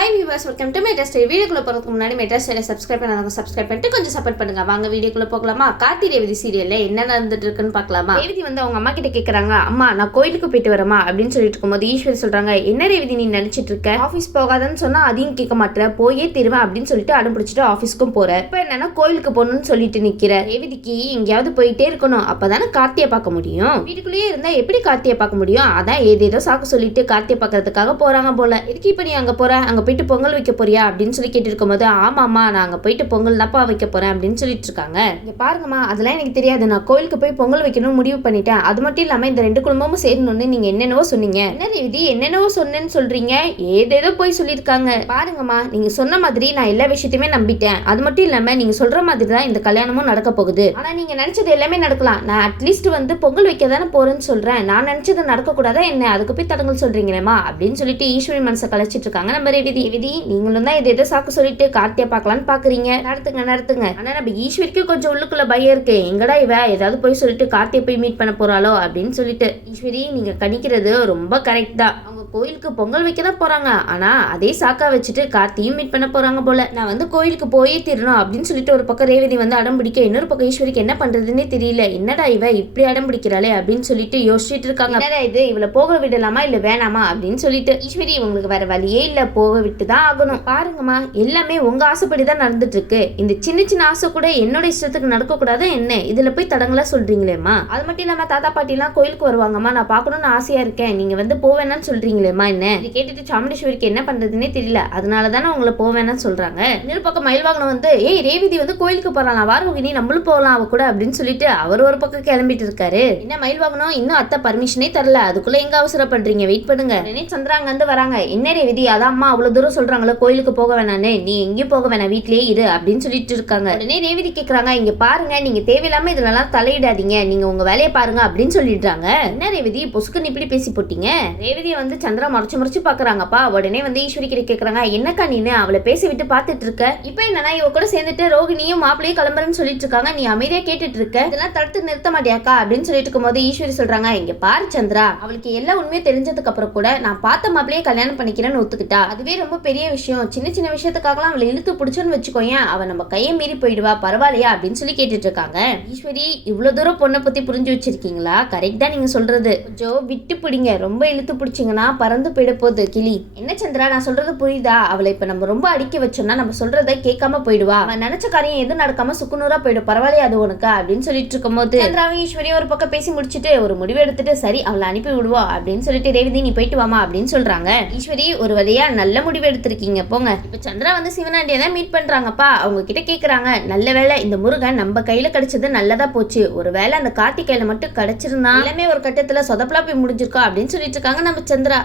Hi viewers, welcome to my test. வீடியோக்குள்ள போகிறதுக்கு முன்னாடி மை டெஸ்ட் சப்ஸ்கிரைப் பண்ணாங்க, சப்ஸ்கிரைப் பண்ணிட்டு கொஞ்சம் சப்போர்ட் பண்ணுங்க. வாங்க வீடியோக்குள்ள போகலாமா? கார்த்தி ரேவதி சீரியல்ல என்ன நடந்துட்டு இருக்குன்னு பார்க்கலாமா? ரேவதி வந்து அவங்க அம்மா கிட்ட கேட்கறாங்க, அம்மா நான் கோயிலுக்கு போயிட்டு வரமா அப்படின்னு சொல்லிட்டு இருக்கும்போது ஈஸ்வரி சொல்றாங்க, என்ன ரேவதி நீ நினைச்சிட்டு இருக்க? ஆஃபீஸ் போகாதன்னு சொன்னா அதையும் கேட்க மாட்டேன், போயே திருவேன் அப்படின்னு சொல்லிட்டு அடம் பிடிச்சிட்டு ஆஃபீஸ்க்கும் போற. இப்போ என்னன்னா கோயிலுக்கு போகணும்னு சொல்லிட்டு நிக்கிற. ரேவதிக்கு எங்கேயாவது போயிட்டே இருக்கணும், அப்பதானே கார்த்தியை பார்க்க முடியும். வீட்டுக்குள்ளேயே இருந்தா எப்படி கார்த்தியை பார்க்க முடியும்? அதான் ஏதேதோ சாக்கு சொல்லிட்டு கார்த்தியை பார்க்கறதுக்காக போறாங்க போல. எதுக்கு இப்ப நீ அங்க போற? அங்க போயிட்டு பொங்கல் வைக்க போறியா அப்படின்னு சொல்லி கேட்டு இருக்கும்போது, ஆமாம்மா நான் அங்கே போயிட்டு பொங்கல் தான்ப்பா வைக்க போறேன் அப்படின்னு சொல்லிட்டு இருக்காங்க. இங்க பாருங்கம்மா, அதெல்லாம் எனக்கு தெரியாது, நான் கோயிலுக்கு போய் பொங்கல் வைக்கணும்னு முடிவு பண்ணிட்டேன். அது மட்டும் இல்லாம இந்த ரெண்டு குடும்பமும் சேரணும்னு நீங்க என்னென்னவோ சொன்னீங்க. என்ன ரேவதி என்னென்னவோ சொன்னேன்னு சொல்றீங்க? ஏதேதோ போய் சொல்லியிருக்காங்க. பாருங்கம்மா, நீங்க சொன்ன மாதிரி நான் எல்லா விஷயத்தையுமே நம்பிட்டேன். அது மட்டும் இல்லாம நீங்க சொல்ற மாதிரி தான் இந்த கல்யாணமும் நடக்க போகுது. ஆனா நீங்க நினைச்சது எல்லாமே நடக்கலாம். நான் அட்லீஸ்ட் வந்து பொங்கல் வைக்க தானே போறேன்னு சொல்றேன். நான் நினைச்சது நடக்க கூடாதா என்ன? அதுக்கு போய் தடங்கல் சொல்றீங்களேமா அப்படின்னு சொல்லிட்டு ஈஸ்வரி மனசை கலைச்சிட்டு இருக்காங்க நம்ம ரேவதி. நீங்களும் தான் எதை சாக்கு சொல்லிட்டு கார்த்தியை பார்க்கலான்னு பாக்குறீங்க. நடத்துங்க. ஆனா நம்ம ஈஸ்வரிக்கு கொஞ்சம் உள்ளுக்குள்ள பயம் இருக்கு. எங்கடா இவ ஏதாவது போய் சொல்லிட்டு கார்த்தியை போய் மீட் பண்ண போறாளோ அப்படின்னு சொல்லிட்டு. ஈஸ்வரி நீங்க கணிக்கிறது ரொம்ப கரெக்ட் தான். அவங்க கோயிலுக்கு பொங்கல் வைக்க தான் போறாங்க, ஆனா அதே சாக்கா வச்சுட்டு கார்த்தியும் மீட் பண்ண போறாங்க போல. நான் வந்து கோயிலுக்கு போயே தீரணும் அப்படின்னு சொல்லிட்டு ஒரு பக்கம் ரேவதி வந்து அடம் பிடிக்க, இன்னொரு பக்கம் ஈஸ்வரிக்கு என்ன பண்றதுன்னே தெரியல. என்னடா இவ இப்படி அடம் பிடிக்கிறாளே அப்படின்னு சொல்லிட்டு யோசிச்சுட்டு இருக்காங்க. என்னடா இது, இவளை போக விடலாமா இல்ல வேணாமா அப்படின்னு சொல்லிட்டு. ஈஸ்வரி உங்களுக்கு வேற வழியே இல்ல, போக விட்டு தான் ஆகணும். பாருங்கம்மா, எல்லாமே உங்க ஆசைப்படிதான் நடந்துட்டு இருக்கு. இந்த சின்ன சின்ன ஆசை கூட என்னோட இஷ்டத்துக்கு நடக்க கூடாது என்ன? இதுல போய் தடங்களா சொல்றீங்களேம்மா. அது மட்டும் இல்லாம தாத்தா பாட்டி எல்லாம் கோயிலுக்கு வருவாங்கம்மா, நான் பாக்கணும்னு ஆசையா இருக்கேன், நீங்க வந்து போவேன்னு சொல்றீங்களேம்மா என்ன? இது கேட்டுட்டு சாமுண்டீஸ்வரிக்கு என்ன பண்றதுன்னே தெரியல. அதனாலதானே உங்களை போவேன்னு சொல்றாங்க. இன்னொரு பக்கம் மயில்வாகனம் வந்து, ஏய் ரேவதி வந்து கோயிலுக்கு போறான், வாரவகினி நம்மளும் போகலாம் அவ கூட அப்படின்னு சொல்லிட்டு அவர் ஒரு பக்கம் கிளம்பிட்டு இருக்காரு. என்ன மயில்வாகனம் இன்னும் அத்தை பர்மிஷனே தரல, அதுக்குள்ள எங்க அவசரப்படுறீங்க, வெயிட் பண்ணுங்க. சந்திரா அங்க வந்து வராங்க. என்ன ரேவதி, அதான் அம்மா அவ்வளவு தூரம் சொல்றாங்களே கோயிலுக்கு போக வேணான்னு, நீ எங்கேயும் போக வேணாம் வீட்லயே இரு அப்படின்னு சொல்லிட்டு இருக்காங்க. உடனே ரேவதி கேக்குறாங்க, இங்க பாருங்க நீங்க தேவையில்லாம இதுலலாம் தலையிடாதீங்க, நீங்க உங்க வேலையை பாருங்க அப்படின்னு சொல்லிடுறாங்க. என்ன ரேவதி பொசுக்குன்னு இப்படி பேசி போட்டீங்க? ரேவதியை வந்து சந்திரா மறைச்சு பாக்குறாங்கப்பா. உடனே வந்து ஈஸ்வரி கிட்ட கேக்குறாங்க, என்னக்கா நீனு அவளை பேசி விட்டு பாத்துட்டு இருக்க? இப்ப என்னன்னா இவ கூட சேர்ந்துட்டு ரோகிணியும் மாப்பிளையும் கிளம்புறேன்னு சொல்லிட்டு இருக்காங்க, நீ அமைதியா கேட்டுட்டு இருக்க, இதெல்லாம் தடுத்து நிறுத்த மாட்டியாக்கா அப்படின்னு சொல்லிட்டு இருக்கும்போது ஈஸ்வரி சொல்றாங்க, இங்க பாரு சந்திரா, அவளுக்கு எல்லா உண்மையும் தெரிஞ்சதுக்கு அப்புறம் கூட நான் பார்த்த மாப்பிளையே கல்யாணம் பண்ணிக்கிறேன்னு ஒத்துக்கிட்டா, அதுவே ரொம்ப பெரிய விஷயம். சின்ன சின்ன விஷயத்துக்காகலாம் அவளை இழுத்து பிடிச்சோன்னு வச்சுக்கோயேன், அவ நம்ம கையை மீறி போயிடுவா, பரவாயில்லையா அப்படின்னு சொல்லி கேட்டுட்டு இருக்காங்க. ஈஸ்வரி இவ்வளவு தூரம் பொண்ணை பத்தி புரிஞ்சு வச்சிருக்கீங்களா? கரெக்ட் தான் நீங்க சொல்றது, கொஞ்சம் விட்டு பிடிங்க, ரொம்ப இழுத்து பிடிச்சிங்கன்னா பறந்து போயிட போகுது கிளி. என்ன சந்திரா நான் சொல்றது புரியுதா? அவளை இப்ப நம்ம ரொம்ப அடிக்க வச்சோம்னா நம்ம சொல்றதை கேட்காம போயிடுவா, அவன் நினைச்ச காரியம் எதுவும் நடக்காம சுக்குநூறா போயிடும், பரவாயில்லையா அது உனக்கு அப்படின்னு சொல்லிட்டு இருக்கும்போது சந்திராவும் ஈஸ்வரியும் ஒரு பக்கம் பேசி முடிச்சுட்டு ஒரு முடிவு எடுத்துட்டு, சரி அவளை அனுப்பி விடுவோம் அப்படின்னு சொல்லிட்டு, ரேவதி நீ போயிட்டு வாமா அப்படின்னு சொல்றாங்க. ஈஸ்வரி ஒரு வழியா நல்ல முடிவு எடுத்திருக்கீங்க போங்க. இப்ப சந்திரா வந்து சிவனாண்டியை தான் மீட் பண்றாங்கப்பா. அவங்க கிட்ட கேக்குறாங்க, நல்ல வேளை இந்த முருகன் நம்ம கையில கிடைச்சது நல்லதா போச்சு, ஒரு வேளை அந்த கார்த்தி கையில மட்டும் கிடைச்சிருந்தா எல்லாமே ஒரு கட்டத்துல சொதப்பலா போய் முடிஞ்சிருக்கோம் அப்படின்னு சொல்லிட்டு இருக்காங்க நம்ம சந்திரா.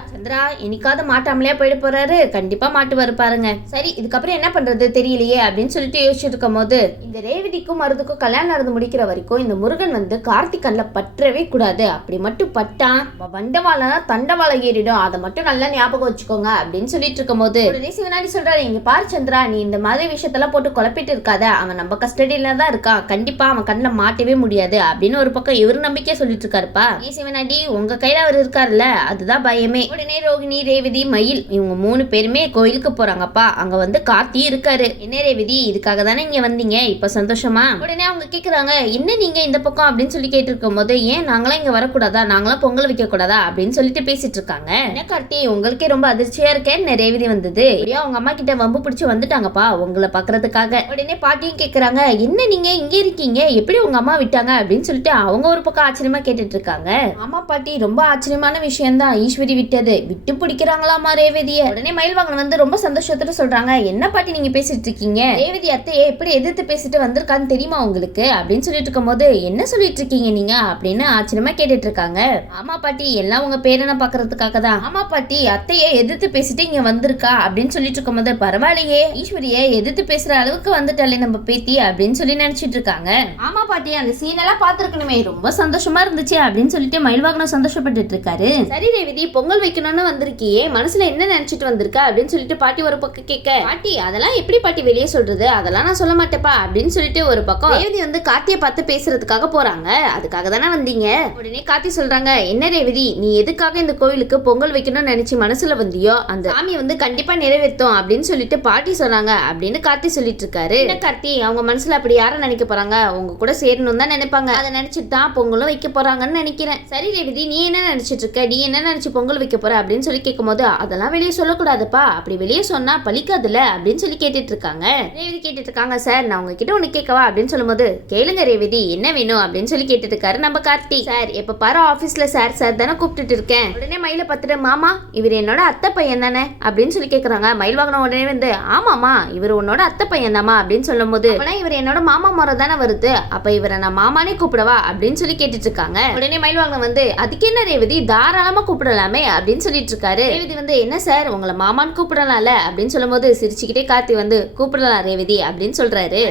என்னைக்காவது மாட்டாமலையா போயிட போறாரு, கண்டிப்பா மாட்டுவாரு பாருங்க. சரி இதுக்கப்புறம் என்ன பண்றது தெரியலையே அப்படின்னு சொல்லிட்டு யோசிச்சுட்டு இருக்கும் போது, இந்த ரேவதிக்கும் மருதுக்கும் கல்யாணம் நடந்து முடிக்கிற வரைக்கும் இந்த முருகன் வந்து கார்த்திக் கண்ணில் பற்றவே கூடாது. அப்படி மட்டும் பட்டான் வண்டவாள தண்டவாள ஏறிடும், அதை மட்டும் நல்லா ஞாபகம் வச்சுக்கோங்க அப்படின்னு சொல்லிட்டு இருக்கும் போது உடனே சிவனாடி சொல்றாரு, இங்க பாரு சந்திரா, நீ இந்த மாதிரி விஷயத்தெல்லாம் போட்டு குழப்பிட்டு இருக்காத, அவன் நம்ம கஸ்டடியில தான் இருக்கான், கண்டிப்பா அவன் கண்ணில் மாட்டவே முடியாது அப்படின்னு ஒரு பக்கம் இவரு நம்பிக்கையா சொல்லிட்டு இருக்காருப்பா. ஏ சிவனாடி உங்க கையில அவர் இருக்காருல்ல, அதுதான் பயமே. உடனே ரோகிணி ரேவதி மயில் இவங்க 3 பேருமே கோயிலுக்கு போறாங்கப்பா. அங்க வந்து கார்த்தி இருக்காரு. என்ன ரேவதி இதுக்காக தானே இங்க வந்தீங்க, இப்ப சந்தோஷமா? உடனே அவங்க கேக்குறாங்க, என்ன நீங்க இந்த பக்கம் அப்படின்னு சொல்லி கேட்டு இருக்கும் போது, ஏன் நாங்களாம் இங்க வரக்கூடாதா, நாங்களாம் பொங்கல் வைக்க கூடாதா அப்படின்னு சொல்லிட்டு பேசிட்டு இருக்காங்க. என்ன கார்த்தி உங்களுக்கே ரொம்ப அதிர்ச்சியா இருக்கேன், ரேவதி வந்தது அவங்க அம்மா கிட்ட வம்பு பிடிச்சு வந்துட்டாங்கப்பா உங்களை பாக்குறதுக்காக. உடனே பாட்டியும் கேக்குறாங்க, என்ன நீங்க இங்க இருக்கீங்க, எப்படி உங்க அம்மா விட்டாங்க அப்படின்னு சொல்லிட்டு அவங்க ஒரு பக்கம் ஆச்சரியமா கேட்டுட்டு இருக்காங்க. ஆமா பாட்டி ரொம்ப ஆச்சரியமான விஷயம் தான், ஈஸ்வரி விட்டது, விட்டு பிடிக்கிறாங்களாமா ரேவதிய. உடனே மயில்வாகன் வந்து ரொம்ப சந்தோஷத்தோட சொல்றாங்க, என்ன பாட்டி நீங்க பேசிட்டு இருக்கீங்க, ரேவதி அத்தையை எப்படி எதிர்த்து பேசிட்டு வந்திருக்கான்னு தெரியுமா உங்களுக்கு அப்படின்னு சொல்லிட்டு இருக்கும் போது, என்ன சொல்லிட்டு இருக்கீங்க நீங்க அப்படின்னு ஆச்சரியமா கேட்டுட்டு இருக்காங்க. ஆமா பாட்டி எல்லாம் உங்க பேரனை பாக்குறதுக்காக தான். ஆமா பாட்டி அத்தையை எதிர்த்து பேசிட்டு இங்க வந்திருக்கா அப்படின்னு சொல்லிட்டு இருக்கும் போது, பரவாயில்லையே ஈஸ்வரியை எதிர்த்து பேசுற அளவுக்கு வந்துட்டாலே நம்ம பேத்தி அப்படின்னு சொல்லி நினைச்சிட்டு இருக்காங்க. ஆமா பாட்டி அந்த சீன் எல்லாம் பாத்துருக்கணுமே, ரொம்ப சந்தோஷமா இருந்துச்சு அப்படின்னு சொல்லிட்டு மயில்வாகனம் சந்தோஷப்பட்டு இருக்காரு. சரி ரேவதி பொங்கல் வைக்கணும்னு வந்திருக்கியே, மனசுல என்ன நினைச்சிட்டு வந்திருக்க அப்படின்னு சொல்லிட்டு பாட்டி ஒரு பக்கம் கேட்க, பாட்டி அதெல்லாம் எப்படி பாட்டி வெளியே சொல்றது, அதெல்லாம் நான் சொல்ல மாட்டேப்பா அப்படின்னு சொல்லிட்டு ஒரு பக்கம் ரேவதி வந்து கார்த்தியை பார்த்து பேசுறதுக்காக போறாங்க. அதுக்காக தானே வந்தீங்க. உடனே கார்த்தி சொல்றாங்க, என்ன ரேவதி நீ எதுக்காக இந்த கோயிலுக்கு பொங்கல் வைக்கணும்னு நினைச்சு மனசுல வந்தியோ அந்த சாமி வந்து கண்டிப்பா நிறைவேற்றும் அப்படின்னு சொல்லிட்டு பாட்டி சொன்னாங்க அப்படின்னு கார்த்தி சொல்லிட்டு இருக்காரு. என்ன கார்த்தி அவங்க மனசுல அப்படி யாரை நினைக்க போறாங்க, உங்க கூட சேரணும் தான் நினைப்பாங்க, அதை நினைச்சிட்டு தான் பொங்கலும் வைக்க போறாங்கன்னு நினைக்கிறேன். சரி ரேவதி நீ என்ன நினைச்சிட்டு இருக்க, நீ என்ன நினைச்சு பொங்கல் வைக்க போற அப்படின்னு சொல்லி கேட்கும் போது, அதெல்லாம் வெளியே சொல்லக்கூடாதுப்பா, அப்படி வெளியே சொன்னா பலிக்காதுல அப்படின்னு சொல்லி கேட்டுட்டு இருக்காங்க. ரேவதி கேட்டுட்டு இருக்காங்க, சார் நான் உங்ககிட்ட ஒண்ணு கேட்கவா அப்படின்னு சொல்லும்போது, கேளுங்க ரேவதி என்ன வேணும் அப்படின்னு சொல்லி கேட்டுட்டு இருக்காரு நம்ம கார்த்தி. சார் எப்ப பாரு ஆபீஸ்ல சார் சார் தானே கூப்பிட்டுட்டு இருக்கேன். உடனே மயில பார்த்துட்டு, மாமா இவர் என்னோட அத்தை பையன் தானே அப்படின்னு சொல்லி கேக்குறாங்க. மயில் வாங்கின உடனே வந்து, ஆமாமா இவர் உன்னோட அத்தை பையன் தாமா அப்படின்னு சொல்லும் போது, இவர் என்னோட மாமா முறை தானே வருது, அப்ப இவரை நான் மாமானே கூப்பிடவா அப்படின்னு சொல்லி கேட்டுட்டு இருக்காங்க. உடனே மயில் வாங்கின வந்து, அதுக்கு என்ன ரேவதி தாராளமா கூப்பிடலாமே அப்படின்னு சொல்லிட்டு இருக்காரு. ரேவதி வந்து, என்ன சார் உங்களை மாமான்னு கூப்பிடலாம்ல அப்படின்னு சொல்லும் போது சிரிச்சுக்கிட்டே கார்த்தி வந்து, கூப்பிடலாம் ரேவதி அப்படின்னு சொல்றாரு.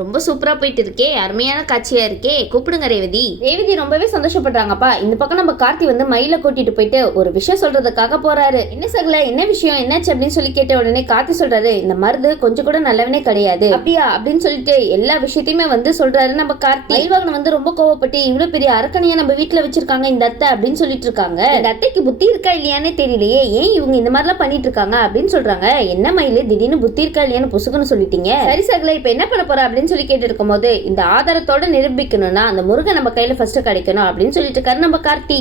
ரொம்ப சூப்பரா போயிட்டு இருக்கே, அருமையான காட்சியா இருக்கே, கூப்பிடுங்க ரேவதி. ரேவதி ரொம்பவே சந்தோஷப்படுறாங்கப்பா. இந்த பக்கம் நம்ம கார்த்தி வந்து மயில கூட்டிட்டு போயிட்டு ஒரு விஷயம் சொல்றதுக்காக போறாரு. என்ன சகல என்ன விஷயம் என்னாச்சு அப்படின்னு சொல்லி கேட்ட உடனே கார்த்தி சொல்றாரு, இந்த மருது கொஞ்சம் கூட நல்லவனே கிடையாது அப்படியா அப்படின்னு சொல்லிட்டு எல்லா விஷயத்தையுமே வந்து சொல்றாரு நம்ம கார்த்தி. மயில்வாகனம் வந்து ரொம்ப கோவப்பட்டு, இவ்வளவு பெரிய அரக்கனையா நம்ம வீட்டுல வச்சிருக்காங்க இந்த அத்தை அப்படின்னு சொல்லிட்டு இருக்காங்க. இந்த அத்தைக்கு புத்தி இருக்கா இல்லையானே தெரியலையே, ஏன் இவங்க இந்த மாதிரி எல்லாம் பண்ணிட்டு இருக்காங்க அப்படின்னு சொல்றாங்க. என்ன மயில திடீர்னு புத்தி இருக்கா இல்லையான்னு புசுக்குன்னு சொல்லிட்டீங்க. சரி சகல இப்ப என்ன பண்ண போற அப்படின்னு சொல்லி கேட்டு இருக்கும் போது, இந்த ஆதாரத்தோட நிரூபிக்கணும்னா அந்த முருகன் நம்ம கையில ஃபர்ஸ்ட் கிடைக்கணும் அப்படின்னு சொல்லிட்டு இருக்காரு நம்ம கார்த்தி.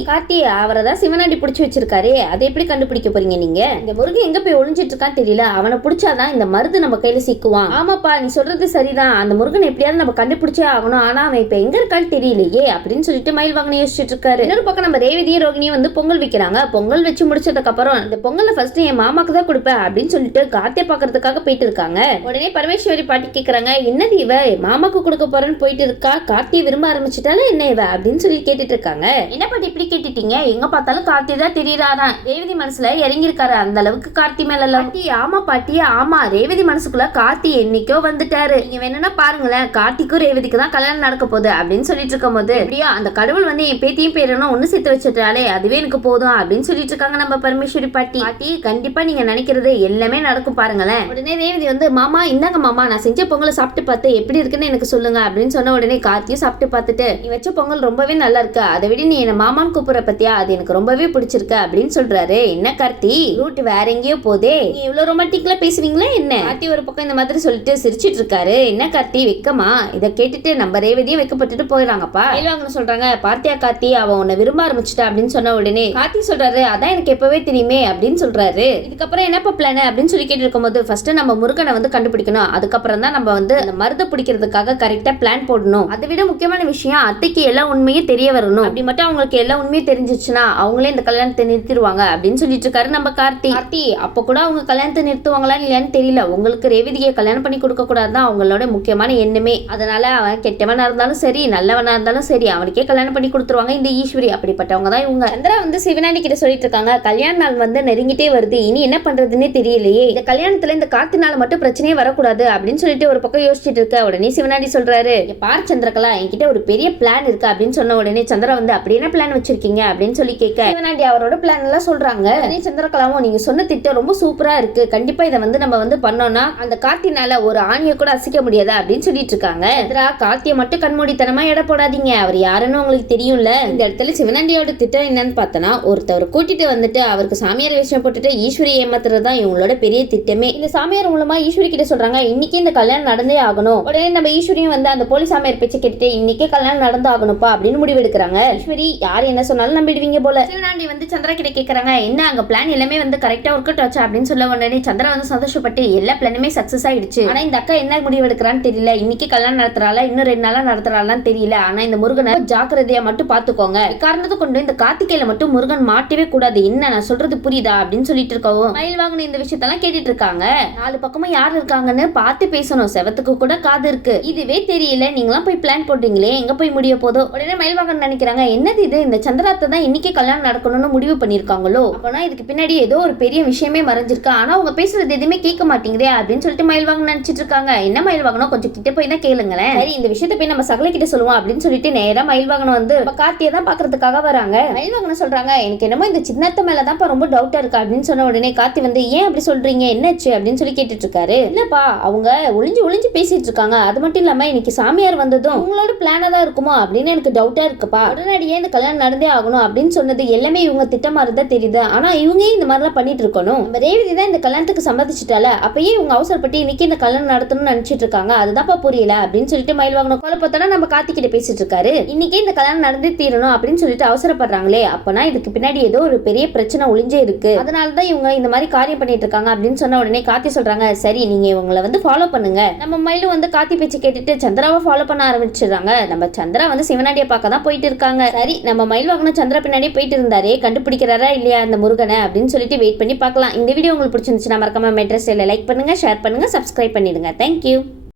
அவரை தான் சிவனாண்டி பிடிச்சி வச்சிருக்காரு, அதை எப்படி கண்டுபிடிக்க போறீங்க நீங்க? இந்த முருகன் எங்க போய் ஒளிஞ்சிட்டு இருக்கான்னு தெரியல, அவனை பிடிச்சாதான் இந்த மருது நம்ம கையில சிக்குவான். ஆமாப்பா நீ சொல்றது சரிதான், அந்த முருகன் எப்படியாவது நம்ம கண்டுபிடிச்சே ஆகணும், ஆனா அவன் இப்ப எங்க இருக்கான்னு தெரியலையே அப்படின்னு சொல்லிட்டு மயில் வாங்கின யோசிச்சுட்டு இருக்காரு. இன்னொரு பக்கம் நம்ம ரேவதியும் ரோகிணியும் வந்து பொங்கல் வைக்கிறாங்க. பொங்கல் வச்சு முடிச்சதுக்கு அப்புறம் இந்த பொங்கலை ஃபர்ஸ்ட் என் மாமாக்கு தான் கொடுப்பேன் அப்படின்னு சொல்லிட்டு கார்த்தியை பாக்குறதுக்காக போயிட்டு இருக்காங்க. உடனே பரமேஸ்வரி பாட்டி கேக்குறாங்க, என்னது இவ மாமாக்கு கொடுக்க போறேன்னு போயிட்டு இருக்கா, கார்த்தியை விரும்ப ஆரம்பிச்சுட்டால என்ன இவ அப்படின்னு சொல்லி கேட்டுட்டு இருக்காங்க. என்ன பாட்டி இப்படி கேட்டுட்டீங்க, எங்க பார்த்தாலும் கார்த்தி தான் தெரியறாராம். ரேவதி மனசுல இறங்கி இருக்காரு அந்த அளவுக்கு கார்த்தி மேல பாட்டி. ஆமா பாட்டி ஆமா, ரேவதி மனசுக்குள்ள கார்த்தி என்னைக்கோ வந்துட்டாரு, நீங்க வேணும்னா பாருங்களேன், கார்த்திக்கும் ரேவதிக்கு தான் கல்யாணம் நடக்க போகுது அப்படின்னு சொல்லிட்டு இருக்கும் போது, எப்படியா அந்த கடவுள் வந்து என் பேத்தியும் பேரனும் ஒண்ணு சேர்த்து வச்சுட்டாலே அதுவே எனக்கு போதும் அப்படின்னு சொல்லிட்டு இருக்காங்க நம்ம பரமேஸ்வரி பாட்டி. பாட்டி கண்டிப்பா நீங்க நினைக்கிறது எல்லாமே நடக்கும் பாருங்களேன். உடனே ரேவதி வந்து, மாமா இந்தாங்க மாமா நான் செஞ்ச பொங்கலை சாப்பிட்டு பார்த்து எப்படி இருக்குன்னு எனக்கு சொல்லுங்க அப்படின்னு சொன்ன உடனே கார்த்தியும் சாப்பிட்டு பார்த்துட்டு, நீ வச்ச பொங்கல் ரொம்பவே நல்லா இருக்கு, அதை விட நீ என்ன மாமான்னு கூப்பிடுற பத்தியா, அது எனக்கு ரொம்பவே பிடிச்சிருக்கு அப்படின்னு சொல்றாரு. என்ன கார்த்தி ரூட் வேற எங்கேயோ போதே, நீ இவ்வளவு ரொமான்டிக்லா பேசுவீங்களா என்ன? கார்த்தி ஒரு பக்கம் இந்த மாதிரி சொல்லிட்டு சிரிச்சிட்டு இருக்காரு. என்ன கார்த்தி வெக்கமா? இதை கேட்டுட்டு நம்ம ரேவதியும் வைக்கப்பட்டுட்டு போயிடறாங்கப்பா. மேல்வாங்க சொல்றாங்க, பார்த்தியா கார்த்தி அவ உன்னை விரும்ப ஆரம்பிச்சுட்டா அப்படின்னு சொன்ன உடனே கார்த்தி சொல்றாரு, அதான் எனக்கு எப்பவே தெரியுமே அப்படின்னு சொல்றாரு. இதுக்கப்புறம் என்னப்பா பிளான் அப்படின்னு சொல்லி கேட்டு இருக்கும் போது, ஃபர்ஸ்ட் நம்ம முருகனை வந்து கண்டுபிடிக்கணும், அதுக்கப்புறம் தான் நம்ம வந்து அந்த மருதை பிடிக்கிறதுக்காக கரெக்டா பிளான் போடணும். அதை விட முக்கியமான விஷயம் அத்தைக்கு எல்லா உண்மையும் தெரிய வரணும். அப்படி மட்டும் அவங்களுக்கு எல்லா உண்மையும் தெரிஞ்சிச்சுன்னா அவங்களே இந்த கல்யாணத்தை நிறுத்திடுவாங்க அப்படின்னு சொல்லிட்டு இருக்காரு நம்ம கார்த்தி. அப்ப கூட அவங்க கல்யாணத்தை நிறுத்துவாங்களா இல்லையான்னு தெரியல, உங்களுக்கு ரேவதியை கல்யாணம் பண்ணி கொடுக்க கூடாதுதான் அவங்களோட முக்கியமான எண்ணமே. அதனால அவன் கெட்டவனா இருந்தாலும் சரி நல்லவனா இருந்தாலும் சரி அவனுக்கே கல்யாணம் பண்ணி கொடுத்துருவாங்க இந்த ஈஸ்வரி. அப்படிப்பட்டவங்க தான் இவங்க. சந்திரா வந்து சிவனாண்டி கிட்ட சொல்லிட்டு இருக்காங்க, கல்யாண நாள் வந்து நெருங்கிட்டே வருது, இனி என்ன பண்றதுன்னே தெரியலையே, இந்த கல்யாணத்துல இந்த கார்த்தினால மட்டும் பிரச்சனையே வரக்கூடாது அப்படின்னு சொல்லிட்டு ஒரு பக்கம் யோசிச்சுட்டு இருக்க உடனே சிவனாண்டி சொல்றாரு, பார் சந்திரகலா என்கிட்ட ஒரு பெரிய பிளான் இருக்கு அப்படின்னு சொன்ன உடனே சந்திரா வந்து, அப்படி என்ன பிளான் வச்சிருக்கீங்க அப்படின்னு சொல்லி கேட்க சிவனாண்டி அவரோட பிளான் எல்லாம் சொல்றாங்க. உடனே சந்திரகலாவும், நீங்க சொன்ன திட்டம் ரொம்ப சூப்பரா இருக்கு, கண்டிப்பா இதை வந்து நம்ம வந்து பண்ணோம்னா அந்த கார்த்தினால ஒரு ஆணியை கூட அசைக்க முடியாது அப்படின்னு சொல்லிட்டு இருக்காங்க. சந்திரா கார்த்தியை மட்டும் கண்மூடித்தனமா எடை போடாதீங்க, அவர் யாருன்னு உங்களுக்கு தெரியும்ல. இந்த இடத்துல சிவனாண்டியோட திட்டம் என்னன்னு பார்த்தனா, ஒருத்தவர் கூட்டிட்டு வந்துட்டு அவருக்கு சாமியார் வேஷம் போட்டுட்டு ஈஸ்வரி ஏமாத்துறது தான் இவங்களோட பெரிய திட்டமே. இந்த சாமியார் மூலமா ஈஸ்வரி கிட்ட சொல்றாங்க, இன்னைக்கு இந்த கல்யாணம் நடந்தே ஆகணும். உடனே நம்ம ஈஸ்வரியும் வந்து அந்த போலீஸ் சாமியார் பேச்சு கேட்டுட்டு இன்னைக்கே கல்யாணம் நடந்து ஆகணும்ப்பா அப்படின்னு முடிவு எடுக்கிறாங்க. ஈஸ்வரி யார் என்ன சொன்னாலும் நம்பிடுவீங்க போல. சிவனாண்டி வந்து சந்திரா கிட்ட கேட்கறாங்க, என்ன அங்க பிளான் எல்லாமே வந்து கரெக்டா ஒர்க் அவுட் ஆச்சு அப்படின்னு சொல்ல உடனே சந்திரா வந்து சந்தோஷப்பட்டு, எல்லா பிளானுமே சக்சஸ் ஆயிடுச்சு, ஆனா இந்த அக்கா என்ன முடிவு எடுக்கிறான்னு தெரியல, இன்னைக்கு கல்யாணம் நடத்துறாளா இன்னும் 2 நாளா நடத்துறாளான்னு தெரியல, ஆனா இந்த முருகனை ஜாக்கிரதையா மட்டும் பாத்துக்கோங்க, காரணத்தை கொண்டு இந்த கார்த்திகையில மட்டும் முருகன் மாட்டவே கூடாது, என்ன நான் சொல்றது புரியுதா அப்படின்னு சொல்லிட்டு இருக்கவும் மயில் வாங்கின இந்த விஷயத்தெல்லாம் கேட்டுட்டு இருக்காங்க. 4 பக்கமும் யார் இருக்காங்கன்னு பார்த்து பேசணும், செவத்துக்கு கூட காது இருக்கு, இதுவே தெரியல நீங்களாம் போய் பிளான் போடுறீங்களே எங்க போய் முடிய போதோ. உடனே மயில் வாங்கன்னு நினைக்கிறாங்க, என்னது இது இந்த சந்திராத்தை தான் இன்னைக்கு கல்யாணம் நடக்கணும்னு முடிவு பண்ணிருக்காங்களோ, அப்பனா இதுக்கு பின்னாடி ஏதோ ஒரு பெரிய விஷயமே மறைஞ்சிருக்கு, ஆனா அவங்க பேசுறது எதுவுமே கேட்க மாட்டேங்குதே அப்படின்னு சொல்லிட்டு மயில் வாங்க நினைச்சிட்டு இருக்காங்க. என்ன மயில் வாங்கணும் கொஞ்சம் கிட்ட போய் தான் கேளுங்களேன், சரி இந்த விஷயத்த போய் நம்ம சகல கிட்ட சொல்லுவோம் அப்படின்னு சொல்லிட்டு நேரா மயில் வாகனம் வந்து கார்த்தியை தான் பாக்குறதுக்காக வராங்க. மயில் வாகனம் சொல்றாங்க, எனக்கு என்னமோ இந்த சின்னத்த மேலதான்ப்பா ரொம்ப டவுட்டா இருக்கு அப்படின்னு சொன்ன உடனே கார்த்தி வந்து ஏன் அப்படி சொல்றீங்க, என்னாச்சு அப்படின்னு சொல்லி கேட்டுட்டு இருக்காரு. இல்லப்பா அவங்க ஒளிஞ்சு பேசிட்டு இருக்காங்க, அது மட்டும் இல்லாம இன்னைக்கு சாமியார் வந்ததும் உங்களோட பிளானா தான் இருக்குமா அப்படின்னு எனக்கு டவுட்டா இருக்குப்பா. உடனடியே இந்த கல்யாணம் நடந்தே ஆகணும் அப்படின்னு சொன்னது எல்லாமே இவங்க திட்டமா இருந்தா தெரியுது. ஆனா இவங்க இந்த மாதிரிலாம் பண்ணிட்டு இருக்கணும். நம்ம ரேவதி தான் இந்த கல்யாணத்துக்கு சம்மதிச்சுட்டால, அப்பயே இவங்க அவசரப்பட்டு இன்னைக்கு இந்த கல்யாணம் நடத்தணும்னு நினைச்சிட்டு இருக்காங்க, அதுதான்ப்பா புரியல அப்படின்னு சொல்லிட்டு மயில் வாங்கணும் கோல பார்த்தோன்னா நம்ம கார்த்திகிட்ட பேசிட்டு இருக்காரு. இன்னைக்கே இந்த கல்யாணம் நடந்தே தீரணும் அப்படின்னு சொல்லிட்டு அவசரப்படுறாங்களே, அப்பனா இதுக்கு பின்னாடி ஏதோ ஒரு பெரிய பிரச்சனை ஒளிஞ்சே இருக்கு, அதனாலதான் இவங்க இந்த மாதிரி காரியம் பண்ணிட்டு இருக்காங்க அப்படின்னு சொன்ன உடனே கார்த்தி சொல்றாங்க, சரி நீங்க இவங்களை வந்து ஃபாலோ பண்ணுங்க. நம்ம மயிலும் வந்து கார்த்தி பேச்சு கேட்டுட்டு சந்திராவை ஃபாலோ பண்ண ஆரம்பிச்சிடுறாங்க. நம்ம சந்திரா வந்து சிவனாடியை பார்க்க தான் போயிட்டு இருக்காங்க. சரி நம்ம மயில் வாகனம் சந்திரா பின்னாடியே போயிட்டு இருந்தாரே, கண்டுபிடிக்கிறாரா இல்லையா இந்த முருகனை அப்படின்னு சொல்லிட்டு வெயிட் பண்ணி பார்க்கலாம். இந்த வீடியோ உங்களுக்கு பிடிச்சிருந்துச்சுன்னா மறக்காம மெட்ரஸ் லைக் பண்ணுங்க, ஷேர் பண்ணுங்க, சப்ஸ்கிரைப் பண்ணிடுங்க. தேங்க்யூ.